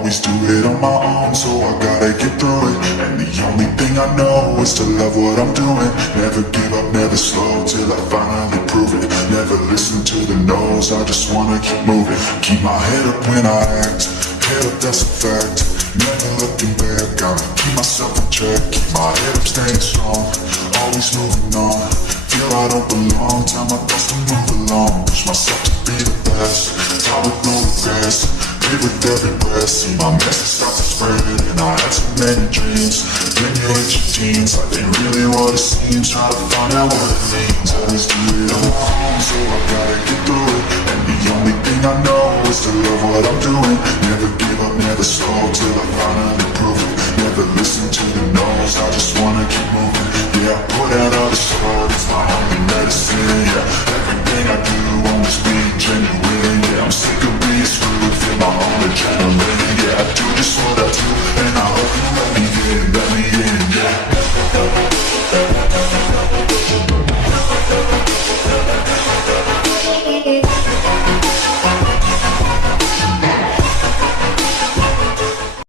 always do it on my own, so I gotta get through it. And the only thing I know is to love what I'm doing. Never give up, never slow, till I finally prove it. Never listen to the no's, I just wanna keep moving. Keep my head up when I act, head up, that's a fact. Never looking back, gotta keep myself in check. Keep my head up, staying strong, always moving on. Feel I don't belong, tell my thoughts to move along. Push myself to be the best, die with no regrets. Live with every breath, see my message start to spread. And I had so many dreams, then you hit your teens. Like they really what it seems, try to find out what it means. Always do it on my own, so I gotta get through it. And the only thing I know is to love what I'm doing. Never give up, never slow, till I finally prove it. Never listen to the no's, I just wanna keep moving. Yeah, I put out all the sword, it's my only medicine. Yeah, everything I do, always be genuine.